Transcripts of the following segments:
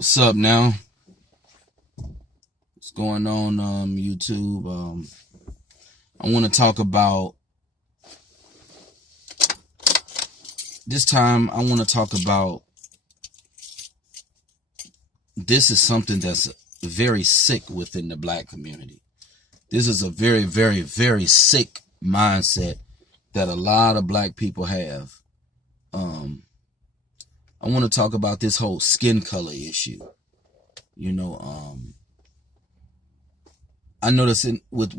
What's up now? What's going on, YouTube? I want to talk about this time. I want to talk about this is something that's very sick within the black community. This is a very, very, very sick mindset that a lot of black people have. I want to talk about this whole skin color issue. You know, I notice with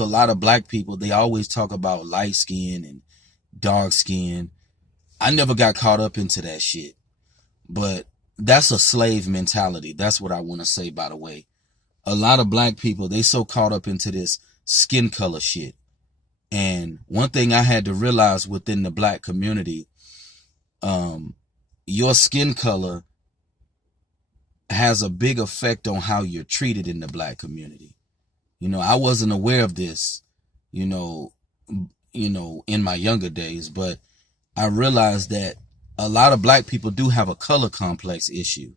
a lot of black people, they always talk about light skin and dark skin. I never got caught up into that shit, but that's a slave mentality. That's what I want to say, by the way. A lot of black people, they so caught up into this skin color shit. And one thing I had to realize within the black community, your skin color has a big effect on how you're treated in the black community. You know, I wasn't aware of this, you know, in my younger days, but I realized that a lot of black people do have a color complex issue.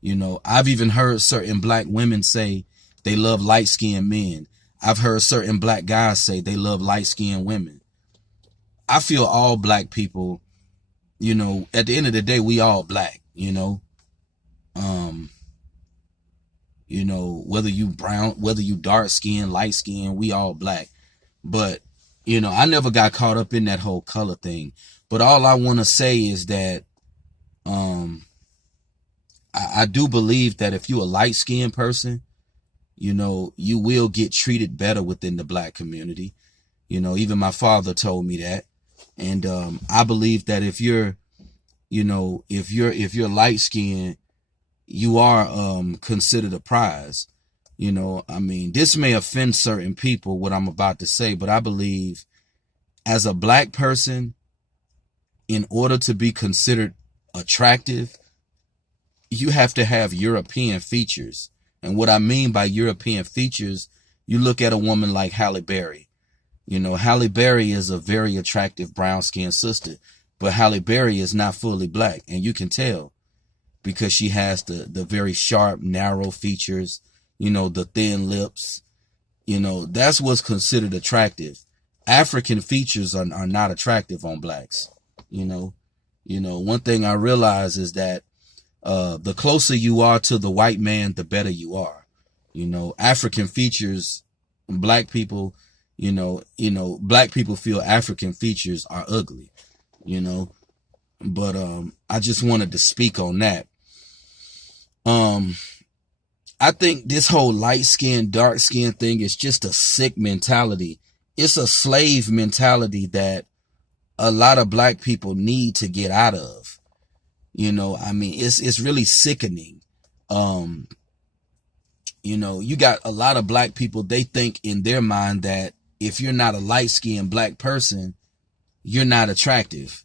You know, I've even heard certain black women say they love light-skinned men. I've heard certain black guys say they love light-skinned women. I feel all black people, you know, at the end of the day, we all black, you know. Whether you brown, whether you dark skin, light skin, we all black. But, you know, I never got caught up in that whole color thing. But all I want to say is that, I do believe that if you a light skinned person, you know, you will get treated better within the black community. You know, even my father told me that. And, I believe that if you're, you know, if you're light skinned, you are considered a prize. You know, I mean, this may offend certain people, what I'm about to say, but I believe as a black person, in order to be considered attractive, you have to have European features. And what I mean by European features, you look at a woman like Halle Berry. You know, Halle Berry is a very attractive brown-skinned sister, but Halle Berry is not fully black, and you can tell, because she has the very sharp, narrow features, you know, the thin lips. You know, that's what's considered attractive. African features are not attractive on blacks. You know, one thing I realize is that the closer you are to the white man, the better you are. You know, African features, black people, black people feel African features are ugly, you know. But I just wanted to speak on that. I think this whole light skin, dark skin thing is just a sick mentality. It's a slave mentality that a lot of black people need to get out of. You know, I mean, it's really sickening. You know, you got a lot of black people, they think in their mind that if you're not a light skinned black person, you're not attractive.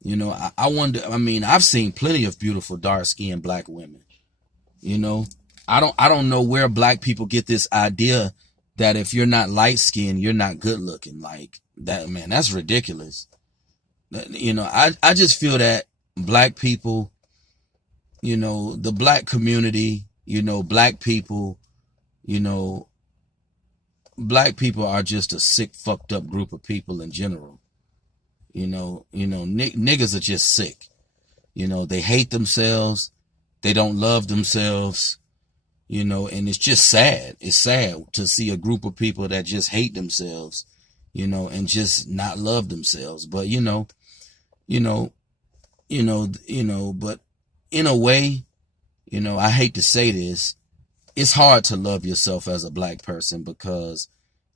You know, I wonder, I mean, I've seen plenty of beautiful dark skinned black women. You know, I don't know where black people get this idea that if you're not light skinned, you're not good looking. Like that, man, that's ridiculous. You know, I just feel that black people, you know, the black community, you know, black people, you know, black people are just a sick, fucked up group of people in general. Niggas are just sick. You know, they hate themselves. They don't love themselves, you know, and it's just sad. It's sad to see a group of people that just hate themselves, you know, and just not love themselves. But, but in a way, you know, I hate to say this, it's hard to love yourself as a black person because,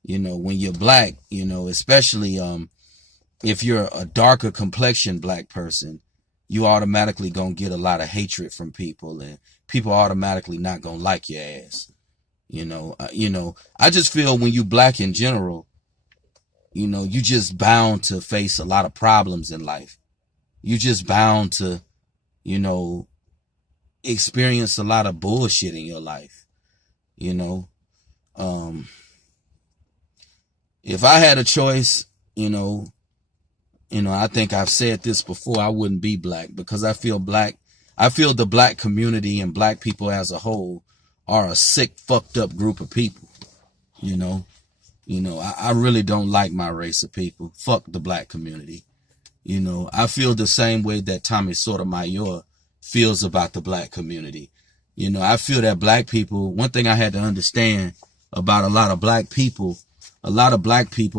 you know, when you're black, you know, especially, if you're a darker complexion black person, you automatically gonna get a lot of hatred from people, and people automatically not gonna like your ass. I just feel when you black in general, you know, you just bound to face a lot of problems in life. You just bound to, you know, experience a lot of bullshit in your life. You know, if I had a choice, you know, You know, I think I've said this before, I wouldn't be black because I feel the black community and black people as a whole are a sick, fucked up group of people. You know, I really don't like my race of people. Fuck the black community. You know, I feel the same way that Tommy Sotomayor feels about the black community. You know, I feel that black people, one thing I had to understand about a lot of black people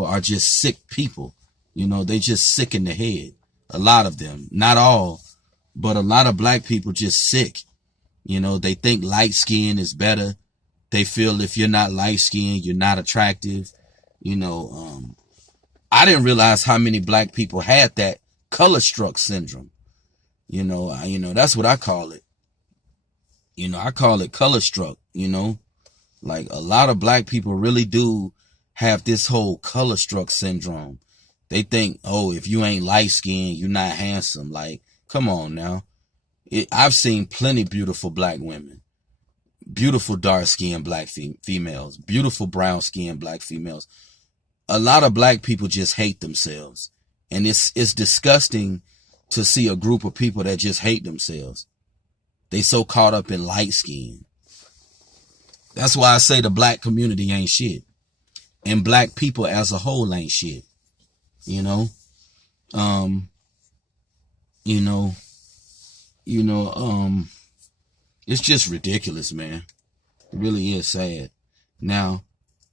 are just sick people. You know, they just sick in the head. A lot of them, not all, but a lot of black people just sick. You know, they think light skin is better. They feel if you're not light skinned, you're not attractive. You know, I didn't realize how many black people had that color struck syndrome. You know, that's what I call it. You know, I call it color struck, you know, like a lot of black people really do have this whole color struck syndrome. They think, oh, if you ain't light skinned, you're not handsome. Like, come on now. I've seen plenty beautiful black women, beautiful dark skinned black females, beautiful brown skinned black females. A lot of black people just hate themselves. And it's disgusting to see a group of people that just hate themselves. They so caught up in light skin. That's why I say the black community ain't shit. And black people as a whole ain't shit. You know? It's just ridiculous, man. It really is sad. Now,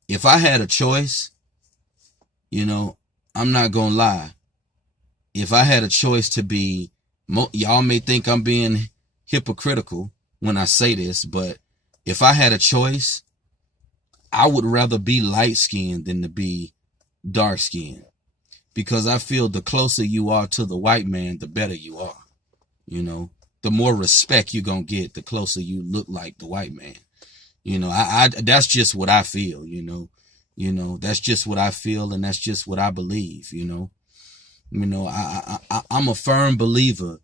if I had a choice, you know, I'm not gonna lie. If I had a choice to be, y'all may think I'm being hypocritical when I say this, but if I had a choice, I would rather be light skinned than to be dark skinned, because I feel the closer you are to the white man, the better you are. You know, the more respect you're gonna get, the closer you look like the white man. You know, that's just what I feel. That's just what I feel, and that's just what I believe. I'm a firm believer.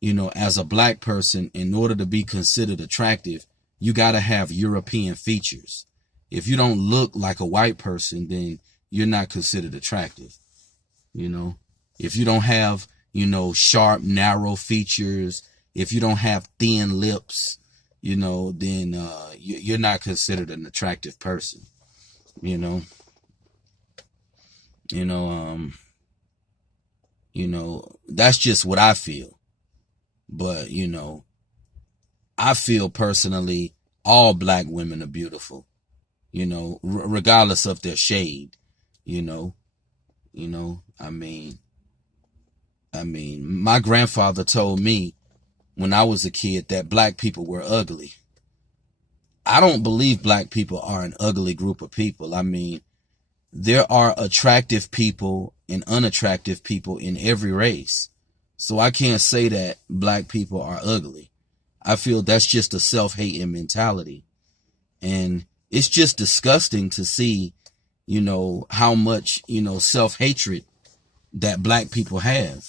You know, as a black person, in order to be considered attractive, you got to have European features. If you don't look like a white person, then you're not considered attractive. You know, if you don't have, sharp, narrow features, if you don't have thin lips, then you're not considered an attractive person. That's just what I feel. But, I feel personally all black women are beautiful, regardless of their shade, my grandfather told me when I was a kid that black people were ugly. I don't believe black people are an ugly group of people. I mean, there are attractive people and unattractive people in every race. So I can't say that black people are ugly. I feel that's just a self-hating mentality. And it's just disgusting to see, how much, self-hatred that black people have.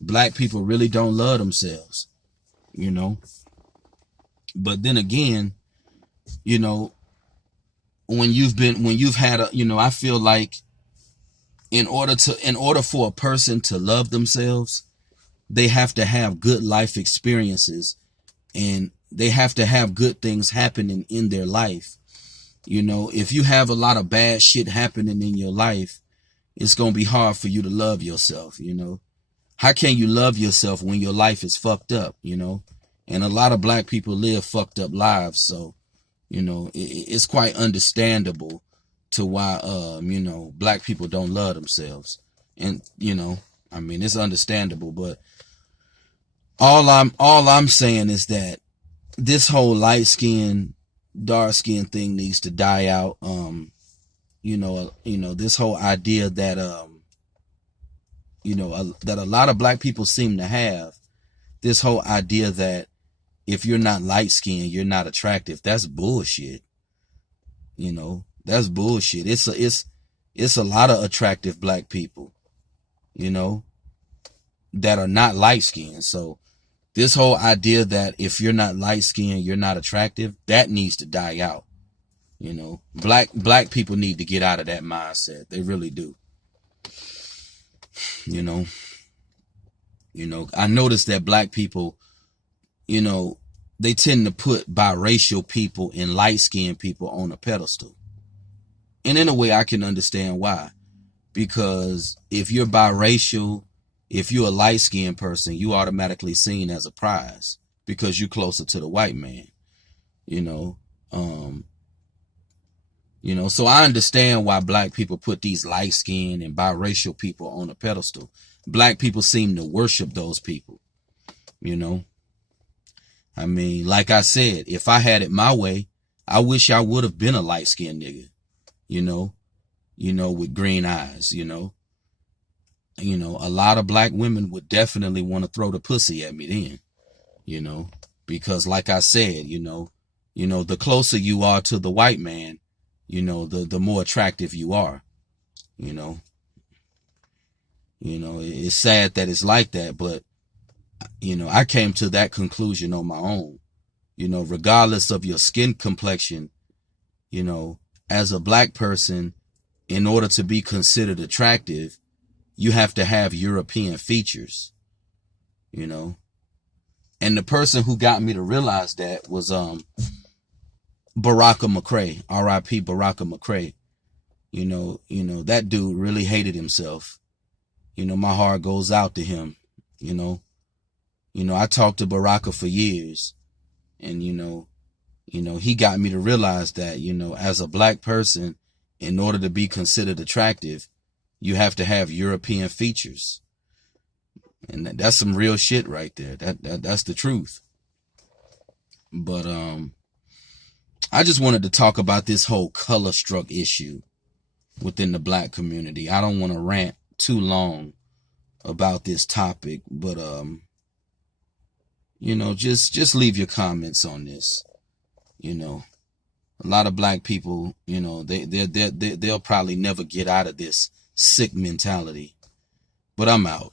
Black people really don't love themselves, But then again, when you've had I feel like in order for a person to love themselves, they have to have good life experiences, and they have to have good things happening in their life. If you have a lot of bad shit happening in your life, it's going to be hard for you to love yourself. How can you love yourself when your life is fucked up, And a lot of black people live fucked up lives. So, it's quite understandable to why, black people don't love themselves. And, it's understandable, but all I'm saying is that this whole light skin, dark skin thing needs to die out. This whole idea that, that a lot of black people seem to have, this whole idea that if you're not light skinned, you're not attractive. That's bullshit. That's bullshit. It's a lot of attractive black people, that are not light skinned. So this whole idea that if you're not light skinned, you're not attractive, that needs to die out. Black people need to get out of that mindset. They really do. You know, I noticed that black people, you know, they tend to put biracial people and light-skinned people on a pedestal. And in a way, I can understand why. Because if you're biracial, if you're a light-skinned person, you automatically seen as a prize because you're closer to the white man. You know, so I understand why black people put these light-skinned and biracial people on a pedestal. Black people seem to worship those people. You know, I mean, like I said, if I had it my way, I wish I would have been a light-skinned nigga, you know, with green eyes, a lot of black women would definitely want to throw the pussy at me then, because like I said, the closer you are to the white man, the more attractive you are, it's sad that it's like that, but, I came to that conclusion on my own, regardless of your skin complexion, as a black person, in order to be considered attractive, you have to have European features, And the person who got me to realize that was Baraka McCray, R.I.P. Baraka McCray. That dude really hated himself. My heart goes out to him. I talked to Baraka for years, and he got me to realize that, as a black person, in order to be considered attractive, you have to have European features. And that's some real shit right there. That's the truth. But I just wanted to talk about this whole color struck issue within the black community. I don't want to rant too long about this topic, but just leave your comments on this. A lot of black people, they'll probably never get out of this sick mentality. But I'm out.